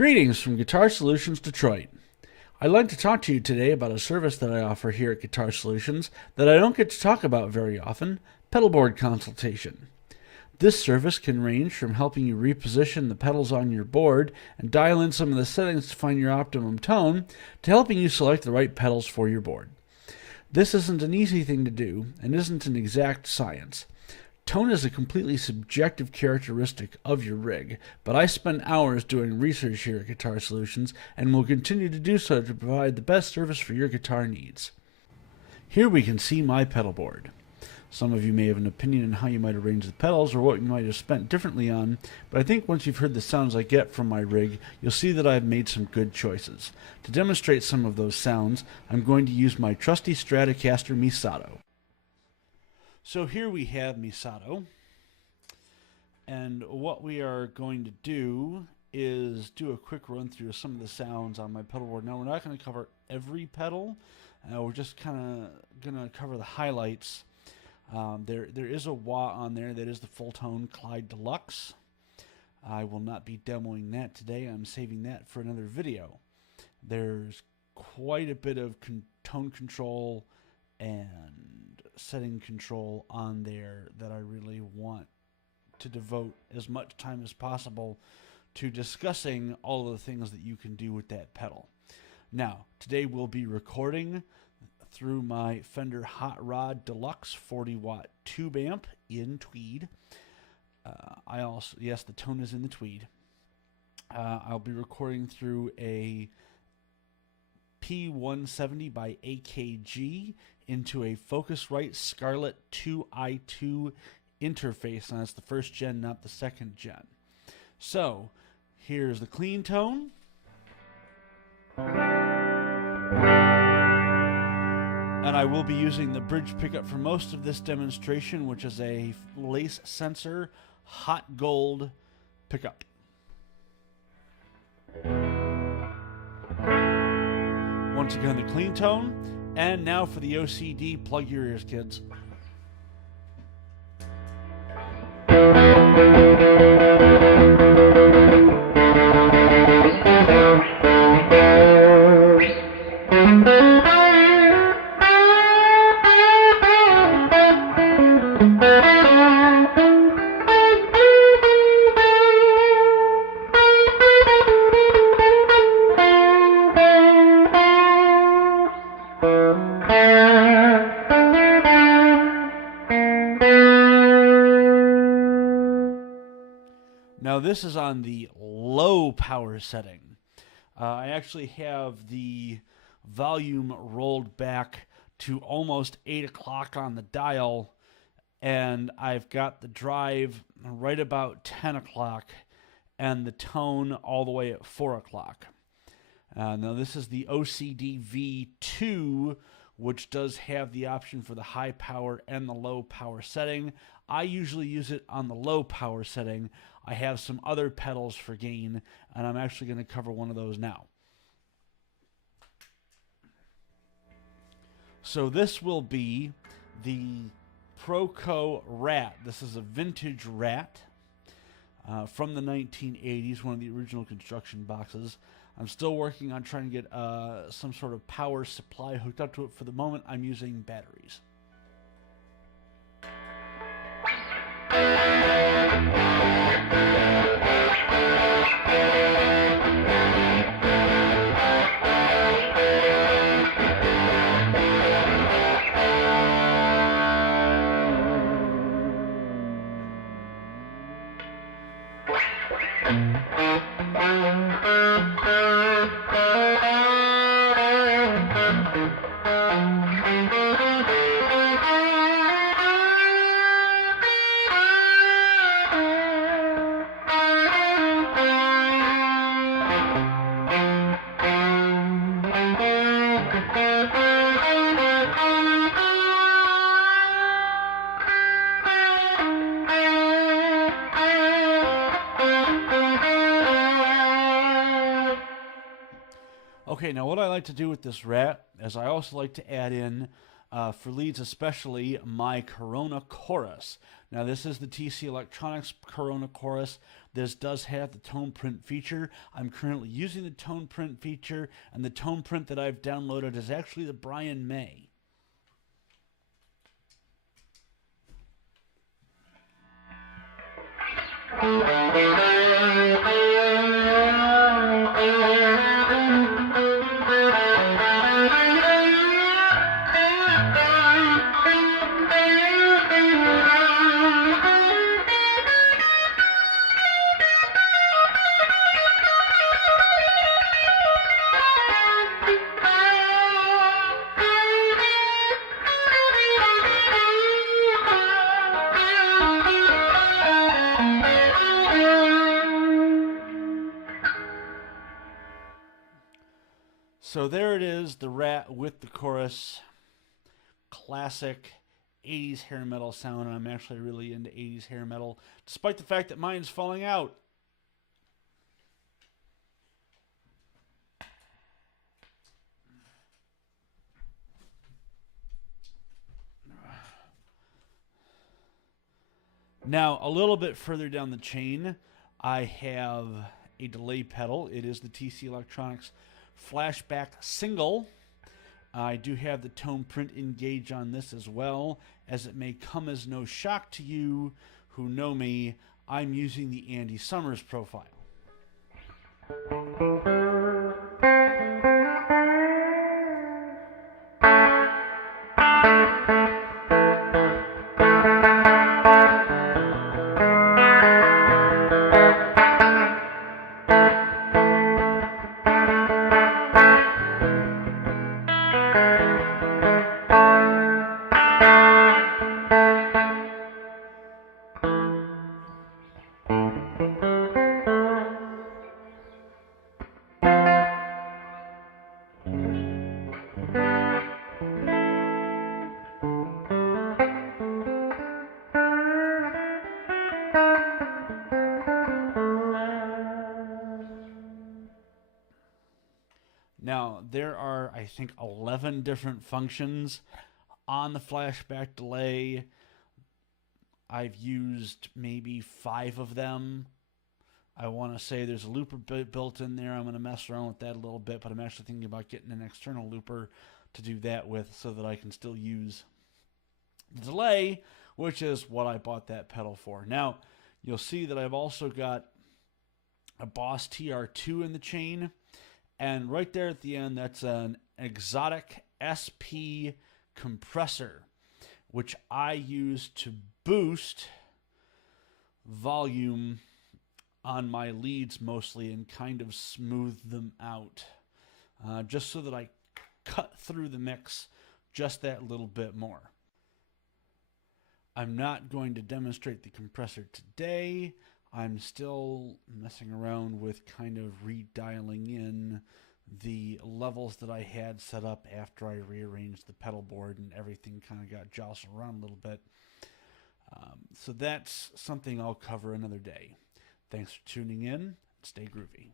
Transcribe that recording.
Greetings from Guitar Solutions Detroit. I'd like to talk to you today about a service that I offer here at Guitar Solutions that I don't get to talk about very often, pedalboard consultation. This service can range from helping you reposition the pedals on your board and dial in some of the settings to find your optimum tone, to helping you select the right pedals for your board. This isn't an easy thing to do and isn't an exact science. Tone is a completely subjective characteristic of your rig, but I spend hours doing research here at Guitar Solutions and will continue to do so to provide the best service for your guitar needs. Here we can see my pedal board. Some of you may have an opinion on how you might arrange the pedals or what you might have spent differently on, but I think once you've heard the sounds I get from my rig, you'll see that I've made some good choices. To demonstrate some of those sounds, I'm going to use my trusty Stratocaster Misato. So here we have Misato, and what we are going to do is do a quick run through of some of the sounds on my pedal board. Now we're not going to cover every pedal, we're just kind of going to cover the highlights. There is a wah on there that is the full tone Clyde Deluxe. I will not be demoing that today, I'm saving that for another video. There's quite a bit of tone control and setting control on there that I really want to devote as much time as possible to discussing all of the things that you can do with that pedal. Now, today we'll be recording through my Fender Hot Rod Deluxe 40-watt tube amp in tweed. Yes, the tone is in the tweed. I'll be recording through a P170 by AKG into a Focusrite Scarlett 2i2 interface, and that's the first gen, not the second gen. So here's the clean tone. And I will be using the bridge pickup for most of this demonstration, which is a lace sensor hot gold pickup. Once again, the clean tone. And now for the OCD, plug your ears, kids. Now this is on the low power setting. I actually have the volume rolled back to almost 8 o'clock on the dial, and I've got the drive right about 10 o'clock and the tone all the way at 4 o'clock. Now this is the OCD V2, which does have the option for the high power and the low power setting. I usually use it on the low power setting. I have some other pedals for gain, and I'm actually going to cover one of those now. So this will be the Proco Rat. This is a vintage Rat from the 1980s, one of the original construction boxes. I'm still working on trying to get some sort of power supply hooked up to it. For the moment, I'm using batteries. Okay, now what I like to do with this Rat is I also like to add in for leads, especially my Corona Chorus. Now, this is the TC Electronics Corona Chorus. This does have the tone print feature. I'm currently using the tone print feature, and the tone print that I've downloaded is actually the Brian May. So there it is, the Rat with the chorus. Classic 80s hair metal sound, and I'm actually really into 80s hair metal, despite the fact that mine's falling out. Now, a little bit further down the chain, I have a delay pedal. It is the TC Electronics Flashback Single. I do have the tone print engage on this as well, as it may come as no shock to you who know me. I'm using the Andy Summers profile. Now, there are, I think, 11 different functions on the flashback delay. I've used maybe 5 of them. I want to say there's a looper built in there. I'm going to mess around with that a little bit, but I'm actually thinking about getting an external looper to do that with so that I can still use the delay, which is what I bought that pedal for. Now, you'll see that I've also got a Boss TR2 in the chain. And right there at the end, that's an exotic SP compressor, which I use to boost volume on my leads mostly and kind of smooth them out, just so that I cut through the mix just that little bit more. I'm not going to demonstrate the compressor today. I'm still messing around with kind of redialing in the levels that I had set up after I rearranged the pedal board and everything kind of got jostled around a little bit. So that's something I'll cover another day. Thanks for tuning in. Stay groovy.